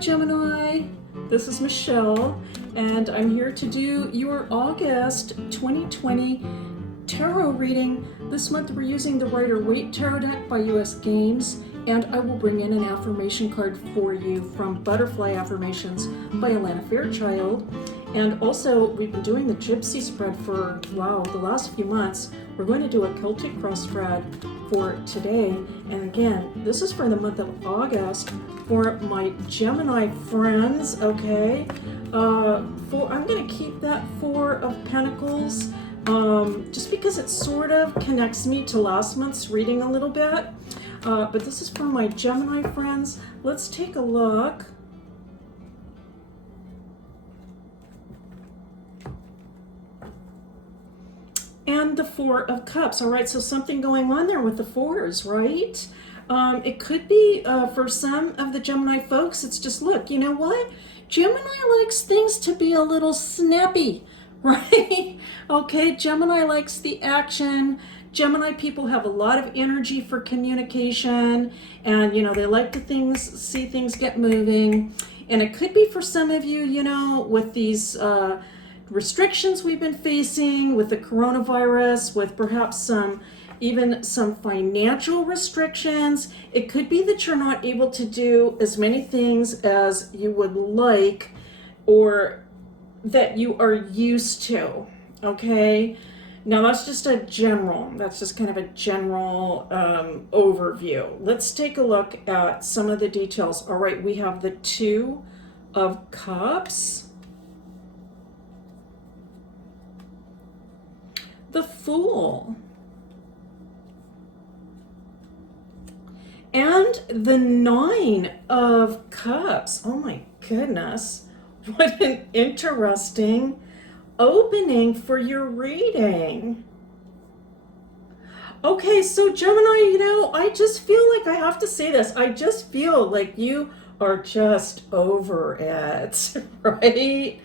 Gemini, this is Michelle, and I'm here to do your August 2020 tarot reading. This month we're using the Rider-Waite Tarot deck by US Games, and I will bring in an affirmation card for you from Butterfly Affirmations by Alana Fairchild. And also, we've been doing the Gypsy spread for, wow, the last few months. We're going to do a Celtic cross spread for today. And again, this is for the month of August for my Gemini friends, okay? I'm going to keep that Four of Pentacles just because it sort of connects me to last month's reading a little bit. But this is for my Gemini friends. Let's take a look. And the Four of Cups. All right, so something going on there with the fours, right? It could be for some of the Gemini folks, it's just, look, you know what? Gemini likes things to be a little snappy, right? Okay, Gemini likes the action. Gemini people have a lot of energy for communication, and, you know, they like to see things get moving. And it could be for some of you, you know, with these restrictions we've been facing with the coronavirus, with perhaps even some financial restrictions. It could be that you're not able to do as many things as you would like or that you are used to, okay? Now that's just kind of a general overview. Let's take a look at some of the details. All right, we have the Two of Cups, the Fool, and the Nine of Cups. Oh my goodness, what an interesting opening for your reading. Okay, so Gemini, you know, I just feel like I have to say this. I just feel like you are just over it, right?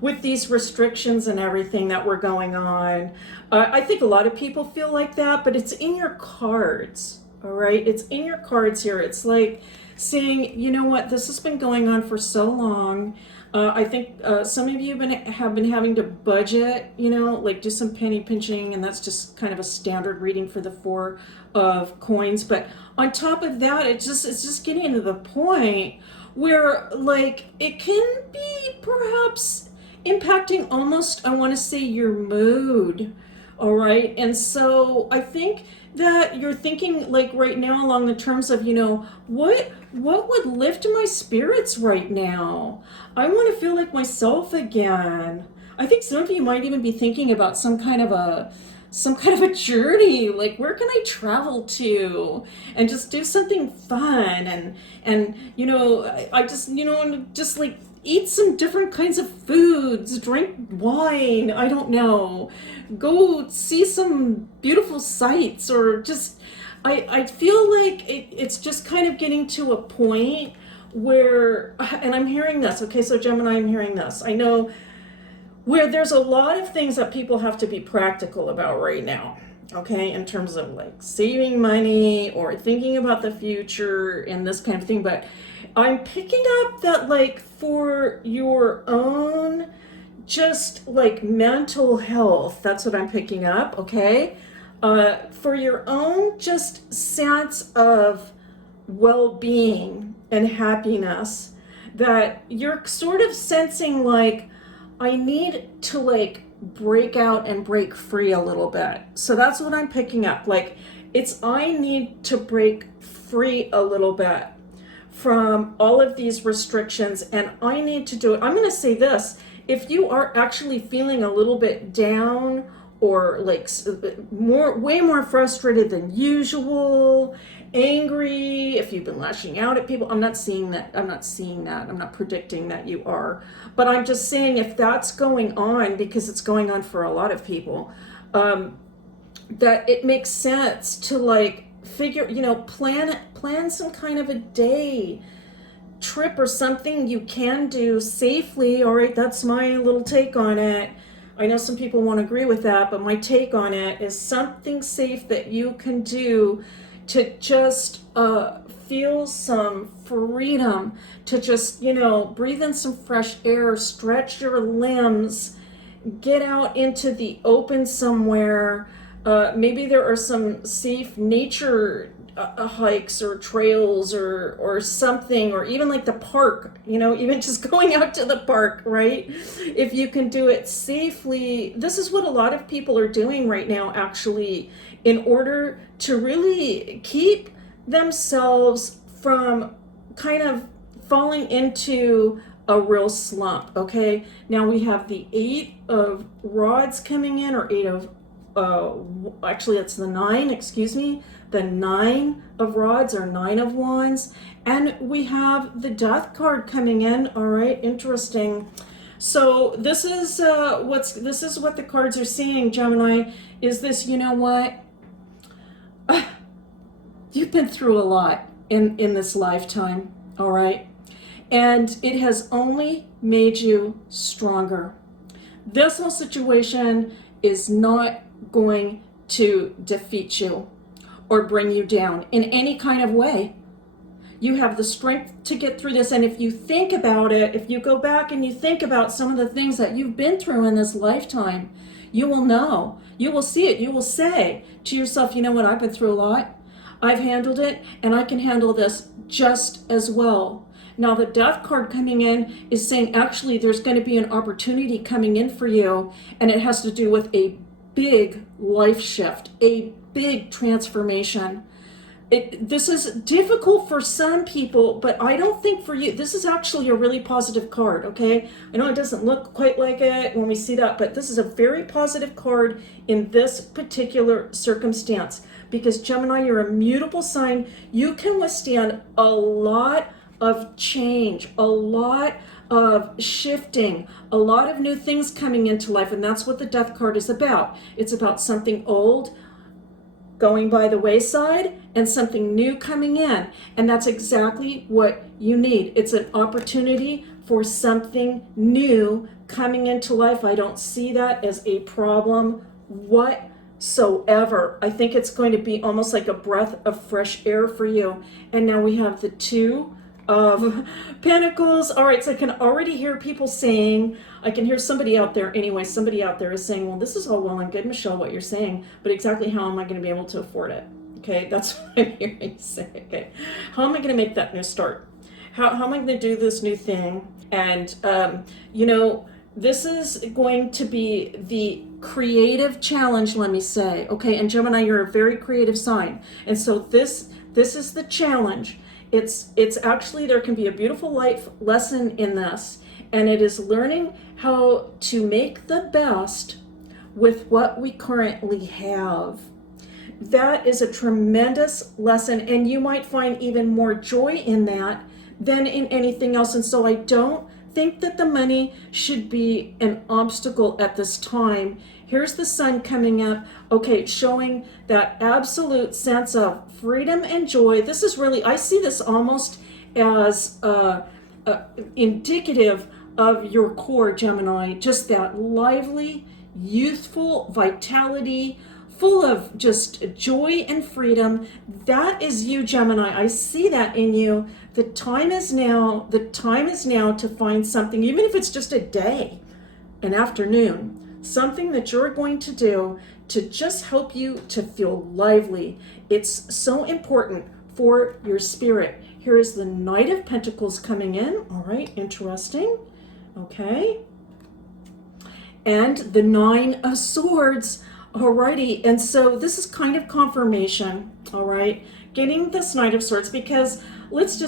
With these restrictions and everything that were going on. I think a lot of people feel like that, but it's in your cards, all right? It's in your cards here. It's like saying, you know what, this has been going on for so long. I think some of you have been having to budget, you know, like do some penny pinching, and that's just kind of a standard reading for the Four of Coins. But on top of that, it's just getting to the point where, like, it can be perhaps impacting almost, I want to say, your mood, all right? And so I think that you're thinking, like, right now along the terms of, you know, what would lift my spirits right now? I want to feel like myself again. I think some of you might even be thinking about some kind of a journey, like where can I travel to and just do something fun and you know, I just, you know, just like eat some different kinds of foods, drink wine, I don't know, go see some beautiful sights, or just I feel like it's just kind of getting to a point where, and I'm hearing this, okay, so Gemini, I'm hearing this, I know, where there's a lot of things that people have to be practical about right now, okay, in terms of like saving money or thinking about the future and this kind of thing. But I'm picking up that, like, for your own just like mental health, that's what I'm picking up, okay, for your own just sense of well-being and happiness, that you're sort of sensing like, I need to like break out and break free a little bit. So that's what I'm picking up. Like, I need to break free a little bit from all of these restrictions, and I need to do it. I'm going to say this. If you are actually feeling a little bit down or like way more frustrated than usual, angry, if you've been lashing out at people, I'm not seeing that. I'm not predicting that you are, but I'm just saying, if that's going on, because it's going on for a lot of people, that it makes sense to like figure, you know, plan some kind of a day trip or something you can do safely. All right, that's my little take on it. I know some people won't agree with that, but my take on it is something safe that you can do to just feel some freedom to just, you know, breathe in some fresh air, stretch your limbs, get out into the open somewhere. Maybe there are some safe nature hikes or trails or something, or even like the park, you know, even just going out to the park, right? If you can do it safely. This is what a lot of people are doing right now, actually, in order to really keep themselves from kind of falling into a real slump. Okay, now we have the 8 of rods coming in, or 8 of actually that's the 9, excuse me, the 9 of rods, or 9 of wands, and we have the death card coming in. All right, interesting. So this is what the cards are saying, Gemini, is this, you know what, you've been through a lot in this lifetime, all right, and it has only made you stronger. This whole situation is not going to defeat you or bring you down in any kind of way. You have the strength to get through this. And if you think about it, if you go back and you think about some of the things that you've been through in this lifetime, you will know, you will see it, you will say to yourself, you know what, I've been through a lot. I've handled it, and I can handle this just as well. Now, the death card coming in is saying, actually, there's going to be an opportunity coming in for you, and it has to do with a big life shift, a big transformation. This is difficult for some people, but I don't think for you, this is actually a really positive card, okay? I know it doesn't look quite like it when we see that, but this is a very positive card in this particular circumstance, because Gemini, you're a mutable sign. You can withstand a lot of change, a lot of shifting, a lot of new things coming into life, and that's what the death card is about. It's about something old going by the wayside and something new coming in, and that's exactly what you need. It's an opportunity for something new coming into life. I don't see that as a problem whatsoever. I think it's going to be almost like a breath of fresh air for you. And now we have the 2 of Pentacles. All right, so I can already hear people saying, I can hear somebody out there, anyway, somebody out there is saying, well, this is all well and good, Michelle, what you're saying, but exactly how am I going to be able to afford it? Okay, that's what I'm hearing you say. Okay, how am I going to make that new start? How am I going to do this new thing? And, you know, this is going to be the creative challenge, let me say. Okay, and Gemini, you're a very creative sign. And so this is the challenge. It's actually, there can be a beautiful life lesson in this, and it is learning how to make the best with what we currently have. That is a tremendous lesson, and you might find even more joy in that than in anything else. And so I don't think that the money should be an obstacle at this time. Here's the sun coming up, okay, showing that absolute sense of freedom and joy. This is really, I see this almost as indicative of your core, Gemini, just that lively, youthful vitality, full of just joy and freedom. That is you, Gemini. I see that in you. The time is now. The time is now to find something, even if it's just a day, an afternoon, something that you're going to do to just help you to feel lively. It's so important for your spirit. Here is the Knight of Pentacles coming in. All right, interesting. Okay. And the 9 of Swords. Alrighty, and so this is kind of confirmation, all right? Getting this Knight of Swords, because let's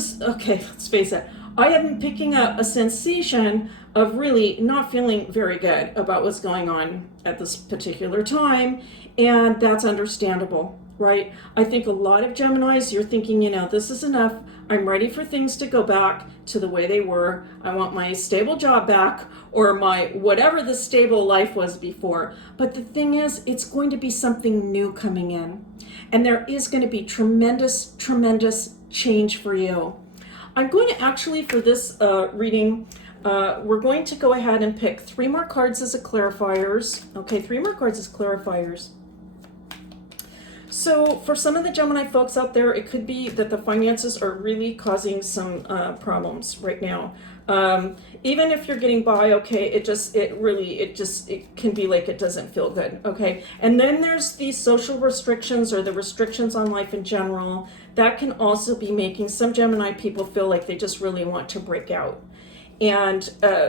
face it, I have been picking up a sensation of really not feeling very good about what's going on at this particular time, and that's understandable, right? I think a lot of Geminis, you're thinking, you know, this is enough. I'm ready for things to go back to the way they were. I want my stable job back, or my whatever the stable life was before. But the thing is, it's going to be something new coming in. And there is going to be tremendous, tremendous change for you. I'm going to actually, for this reading, we're going to go ahead and pick 3 more cards as clarifiers. Okay, 3 more cards as clarifiers. So for some of the Gemini folks out there, it could be that the finances are really causing some problems right now. Even if you're getting by, okay, it can be like it doesn't feel good, okay? And then there's these social restrictions or the restrictions on life in general that can also be making some Gemini people feel like they just really want to break out. And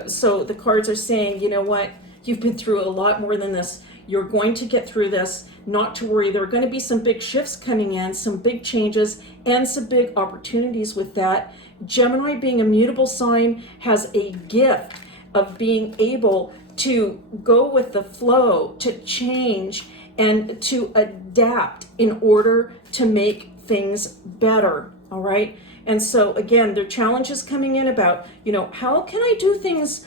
so the cards are saying, you know what, you've been through a lot more than this. You're going to get through this, not to worry. There are going to be some big shifts coming in, some big changes, and some big opportunities with that. Gemini, being a mutable sign, has a gift of being able to go with the flow, to change, and to adapt in order to make things better, all right? And so again, there are challenges coming in about, how can I do things,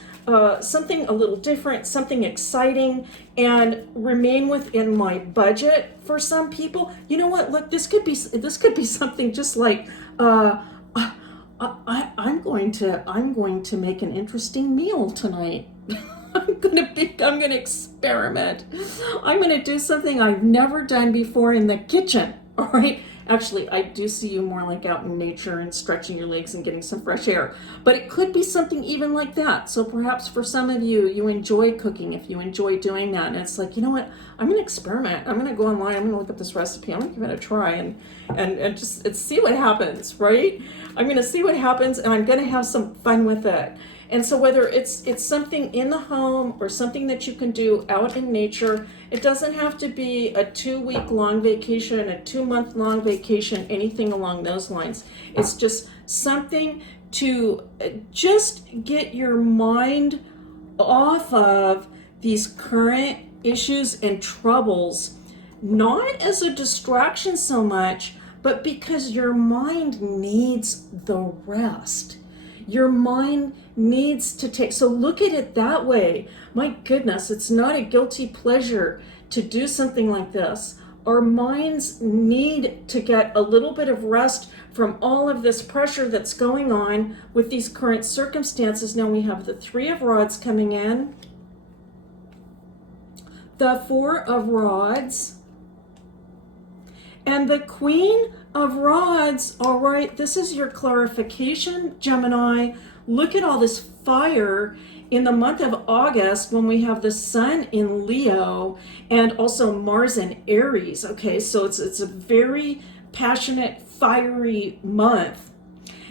something a little different, something exciting, and remain within my budget for some people. You know what? Look, this could be something just like, I'm going to make an interesting meal tonight. I'm gonna experiment. I'm gonna do something I've never done before in the kitchen. All right. Actually, I do see you more like out in nature and stretching your legs and getting some fresh air. But it could be something even like that. So perhaps for some of you, you enjoy cooking, if you enjoy doing that. And it's like, you know what? I'm going to experiment. I'm going to go online. I'm going to look up this recipe. I'm going to give it a try and just see what happens, right? I'm going to see what happens, and I'm going to have some fun with it. And so whether it's something in the home or something that you can do out in nature, it doesn't have to be a 2-week long vacation, a 2-month long vacation, anything along those lines. It's just something to just get your mind off of these current issues and troubles, not as a distraction so much, but because your mind needs the rest. Your mind needs to take, so look at it that way. My goodness, it's not a guilty pleasure to do something like this. Our minds need to get a little bit of rest from all of this pressure that's going on with these current circumstances. Now we have the 3 of Rods coming in, the 4 of Rods, and the Queen of Rods. All right, this is your clarification, Gemini. Look at all this fire in the month of August when we have the Sun in Leo and also Mars in Aries. Okay, so it's a very passionate, fiery month.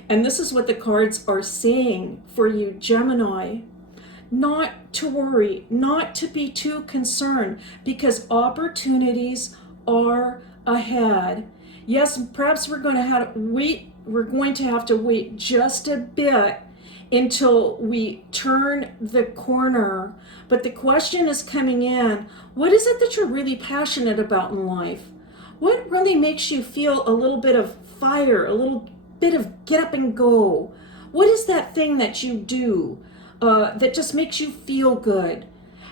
And this is what the cards are saying for you, Gemini. Not to worry, not to be too concerned, because opportunities are ahead. Yes, perhaps we're going to have to wait just a bit until we turn the corner. But the question is coming in, what is it that you're really passionate about in life? What really makes you feel a little bit of fire, a little bit of get up and go? What is that thing that you do that just makes you feel good?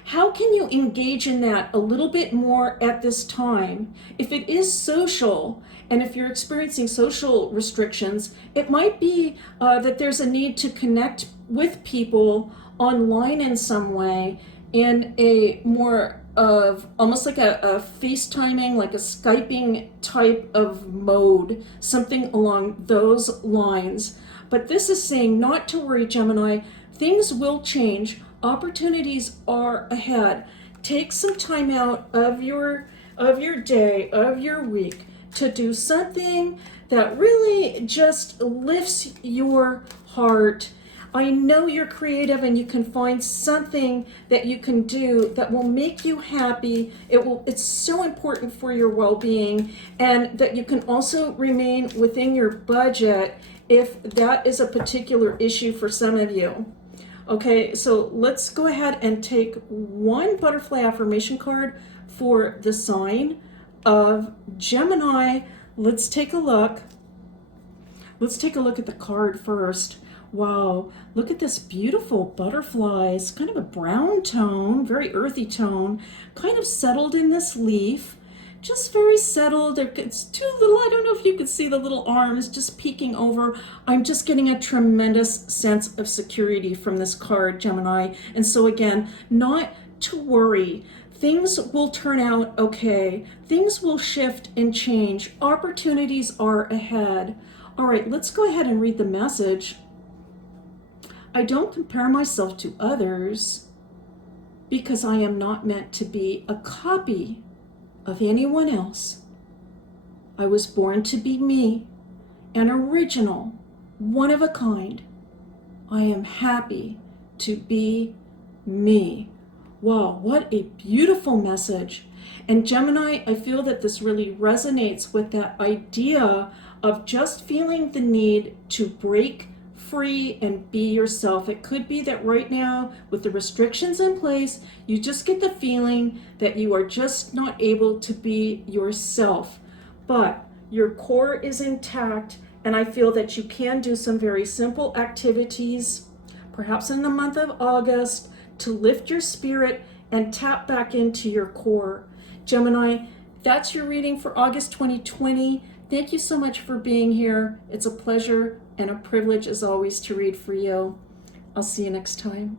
How can you engage in that a little bit more at this time? If it is social, and if you're experiencing social restrictions, it might be that there's a need to connect with people online in some way, in a more of almost like a FaceTiming, like a Skyping type of mode, something along those lines. But this is saying not to worry, Gemini. Things will change. Opportunities are ahead. Take some time out of your day, of your week, to do something that really just lifts your heart. I know you're creative and you can find something that you can do that will make you happy. It's so important for your well-being, and that you can also remain within your budget if that is a particular issue for some of you. Okay, so let's go ahead and take one butterfly affirmation card for the sign of Gemini. Let's take a look. Let's take a look at the card first. Wow, look at this beautiful butterfly. It's kind of a brown tone, very earthy tone, kind of settled in this leaf. Just very settled. It's too little. I don't know if you can see the little arms just peeking over. I'm just getting a tremendous sense of security from this card, Gemini. And so again, not to worry. Things will turn out okay. Things will shift and change. Opportunities are ahead. All right, let's go ahead and read the message. I don't compare myself to others because I am not meant to be a copy of anyone else. I was born to be me, an original, one of a kind. I am happy to be me. Wow, what a beautiful message. And Gemini, I feel that this really resonates with that idea of just feeling the need to break free and be yourself. It could be that right now, with the restrictions in place, you just get the feeling that you are just not able to be yourself. But your core is intact, and I feel that you can do some very simple activities, perhaps in the month of August, to lift your spirit and tap back into your core. Gemini, that's your reading for August 2020. Thank you so much for being here. It's a pleasure and a privilege as always to read for you. I'll see you next time.